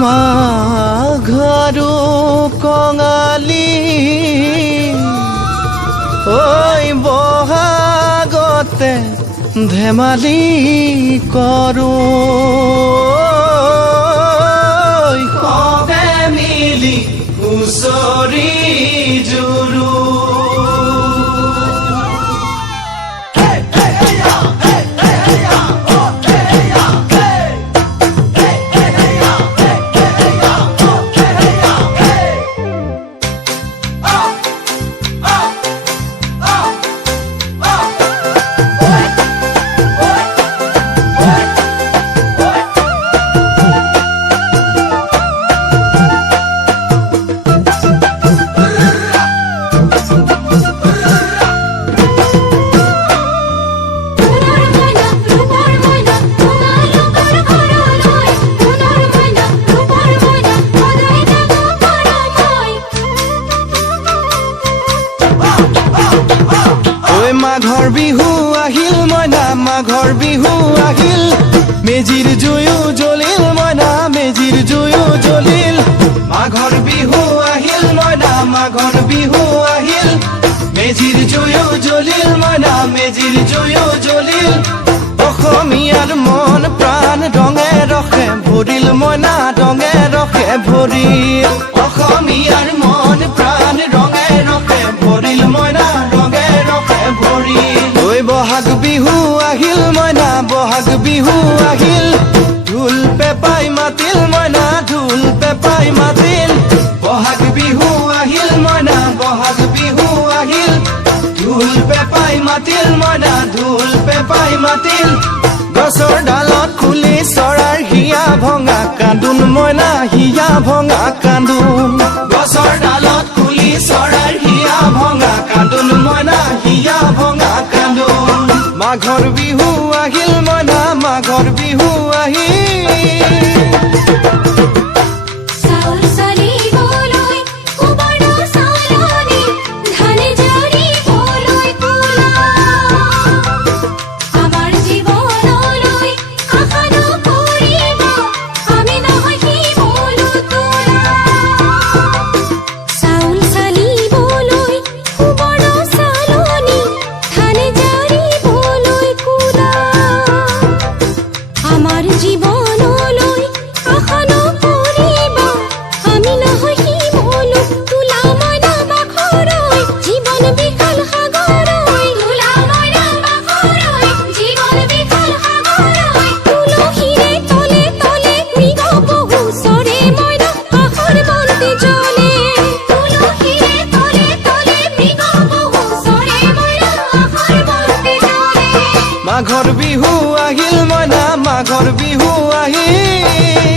মাঘৰো কঙালী ঐ বহাগতে ধেমালি কৰোঁ কবে মিলি হুঁচৰি জুৰু মাঘৰ বিহু আহিল মইনা মাঘৰ বিহু আহিল মেজিৰ জুয়ো জ্বলিল মইনা মেজিৰ জুয়ো জ্বলিল মাঘৰ বিহু আহিল মইনা মাঘৰ বিহু আহিল মেজিৰ জুয়ো জ্বলিল মইনা মেজিৰ জুয়ো জ্বলিল অসমীয়াৰ মন প্ৰাণ ৰঙে ৰখে ভৰিল মইনা ৰঙে ৰখে ভৰিল অসমীয়াৰ মন প্ৰাণ ৰঙে ৰখে ভৰিল মইনা ৰঙে ৰখে ভৰিল ঐ বহাগ বিহু আহিল মইনা বহাগ বিহু আহিল ঢোল পেপাই মাতিল মইনা ঢোল পেপাই মাতিল বহাগ বিহু আহিল মইনা বহাগ বিহু আহিল ঢোল পেপাই মাতিল মইনা ঢোল পেপাই মাতিল গছৰ ডালত খুলি চৰাৰ হিয়া ভঙা কান্দোন মইনা হিয়া ভঙা কান্দোন গছৰ ডালত খুলি চৰাৰ হিয়া ভঙা কান্দোন মইনা হিয়া ভঙা কান্দোন মাঘৰ বিহু আহিল মইনা মাঘৰ বিহু আহিল মাঘৰ বিহু আহিল মইনা মাঘৰ বিহু